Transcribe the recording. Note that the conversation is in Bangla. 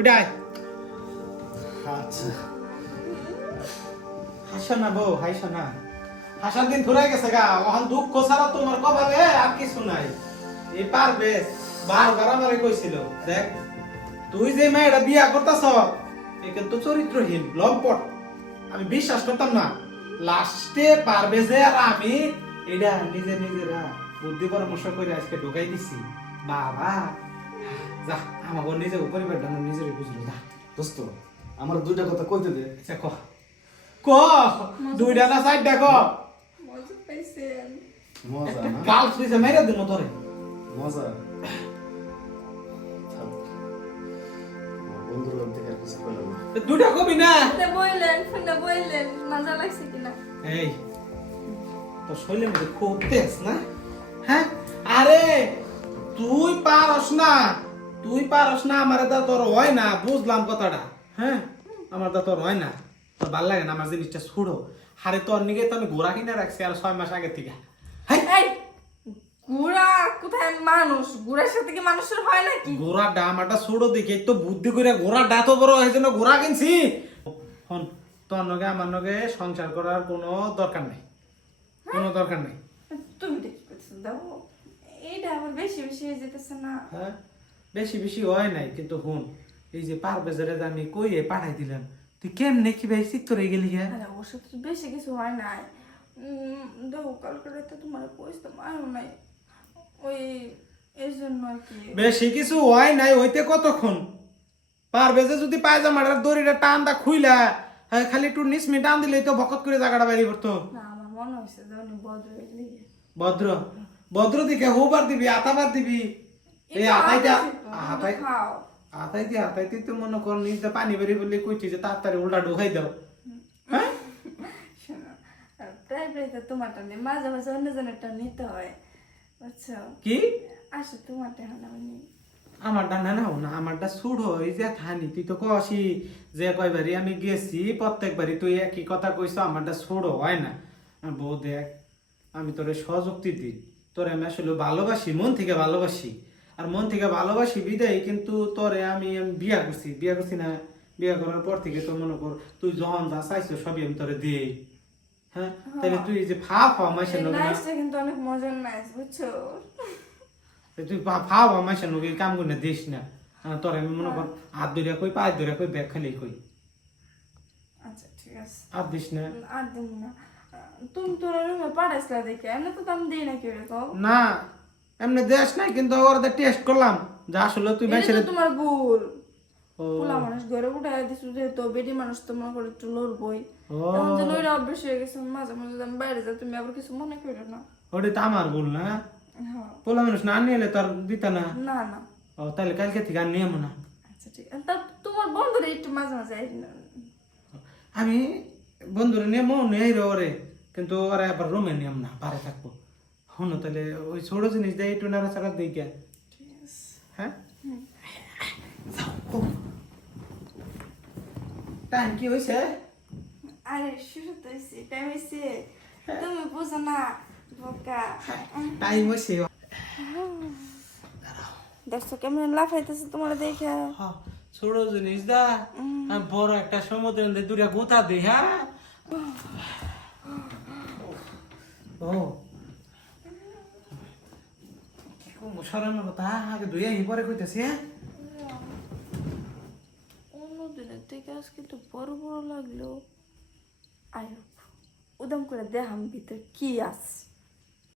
উঠাই। আচ্ছা হাসো না বউ, হাসো না। হাসার দিন ফুরাই গেছে গা, এখন দুঃখ ছাড়া তোমার কপালে আর কিছু নাই। এই পারবে বারবার আমারে কইছিল, দেখ তুই যে মেয়েটা বিয়া করতেছ এ কিন্তু চরিত্রহীন লম্পট। আমি বিশ্বাস করতাম না, লাস্টে পারবে যে আর আমি এটা নিজেরা বুদ্ধি পরামর্শ করে আজকে ঢোকাই দিছি। বাবা যা, আমাকে নিজের পরিবারটা নিজেরই বুঝলো। যা দোস্ত আমার দুইটা কথা কইতে দে। আচ্ছা ক ক, দুইটা না চারটা ক। মজা পাইছেন? মজা না? গাল সুইছে মেরে দিমু তোরে। মজা থাক। আমার বন্ধুর লোক থেকে আর কিছু কইলাম না। দুইটা কবি না। ফোনটা বললেন মজা লাগছে কিনা? এই তো শৈলের মধ্যে খুব তেজ না? হ্যাঁ আরে তুই পারস না, তুই পারস না, আমার দা তোর হয় না, বুঝলাম কথাটা। হ্যাঁ আমার দা তোর হয় না, তোর ভাল লাগে না আমার জিনিসটা ছুড়ো। হারে তোর নিকে তো আমি ঘোড়া কিনে রাখছি আর 6 মাস আগে থেকে। এই গুড়া কোথায় মানুষ? গুড়ার সাথে কি মানুষের হয় নাকি? ঘোড়া ডা আমারটা ছুড়ো দেখে তো বুদ্ধি করে ঘোড়া ডা তো বড় হয়েছে না, ঘোড়া কিনছি। হন তোর নগে আমার নগে সংসার করার কোনো দরকার নেই, কোনো দরকার নেই। তুমি দেখি করছো দাও, এইটা আবার বেশি বেশি হয়ে যেতেছে না? হ্যাঁ বেশি বেশি হয় নাই, কিন্তু হুন এই যে পারভেজরে আমি কইয়ে পাঠাই দিলাম, তুই কেমনে কি ভাই চিত্ত রয়ে গেলি? হ্যাঁ আরে ওর সাথে তো বেশি কিছু হয় নাই। দেখো কালকে রাতে তোমার কইতাম আয়ও নাই, ওই এই জন্য আর কি। বেশি কিছু হয় নাই, হইতে কতক্ষণ? পারভেজে যদি পায়জামাটার দড়িটা টানটা খুইলা, হ্যাঁ খালি একটু নিসমি টান দিলেই তো বকত করে জায়গাটা বাইরে পড়তো। না আমার মনে হয়েছে যে উনি ভদ্র হইলে ভদ্র ভদ্র দিকে হোবার দিবি, আতাবার দিবি। এই খাও। আতাইতে তো মনে কর নিজে পানি বেরিয়ে বললে কইছি যে তাড়াতাড়ি উল্টা ঢোকাই দাও। হ্যাঁ শোনো, প্রায় প্রায় তো তোমারটা নেই, মাঝে মাঝে অন্যজনেরটা নিতে হয়, বুঝছো? কি আসো তোমারটা এখন আমি নিই। আমারটা না নাও না, আমারটা ছুড়ো এই যে থানি। তুই তো কসি যে কয়বারই আমি গেছি প্রত্যেকবারই তুই একই কথা কইছ, আমারটা ছুড়ো হয় না। আর বউ দেখ, আমি তোরে সযুক্তি দিই, তোরে আমি আসলে ভালোবাসি, মন থেকে ভালোবাসি। আর মন থেকে ভালোবাসি বিদায় কিন্তু তোরে আমি বিয়া করছি না। বিয়া করার পর থেকে তো মনে কর তুই যখন যা চাইছো সবই আমি তোরে দিই। হ্যাঁ তাহলে তুই যে ফা মাসের লোক না, নাইসটা কিন্তু অনেক মজার নাইস, বুঝছো? তুই ফা মাসের লোক কাম করে দিস না। তোর আমি মনে কর হাত ধরে কই, পায়ে ধরে কই, ব্যাগ খালি কই, আচ্ছা ঠিক আছে, আর দিস না। আর দেবো না। তুমি তোর রুমে পাঠাইছিলা দেখে, এমনি তো আমি দিই না কেউ রেখো। না এমনি দেশ নাই, কিন্তু ওরা টেস্ট করলাম যে আসলে তুই এটা মাসের। তো তোমার ভুল। ও পোলা মানুষ ঘরে উঠাই দিছো যেহেতু, বেটি মানুষ তো মনে করে একটু লড়বই। ও এখন যে লইরা অভ্যাস হয়ে গেছে, মাঝে মাঝে যদি আমি বাইরে যাই তুমি আবার কিছু মনে করো না। ওটা তো আমার ভুল না, হ্যাঁ। পোলা মানুষ না নিয়ে এলে তোর দিতা না। না না, ও তাহলে কালকে থেকে আর নিয়ম না। আচ্ছা ঠিক আছে, তা তোমার বন্ধুরা একটু মাঝে মাঝে আমি বন্ধুরা নিয়ম নেই রে, কিন্তু ওরা আবার রুমে নিয়ম না, বারে থাকবো। হনো তাহলে ওই ছোট জিনিস দেয় একটু নাড়াচাড়া দিই কে। ঠিক আছে। হ্যাঁ টাইম কি হয়েছে? আরে শুরু তো হয়েছে, টাইম হয়েছে, তুমি বুঝো না বোকা। টাইম হয়েছে। দেখছো কেমন লাফাইতেছে তোমার দেখে? ছোট জিনিস দা বড় একটা সমুদ্রের মধ্যে দুটা গোতা দে। হ্যাঁ ও সরানোর কথা আগে দুই আহি পরে কইতেছি। হ্যাঁ অন্যদিনের থেকে আজকে তো বড় বড় লাগলো। আয় উদম করে দেখাম ভিতর কি আছে।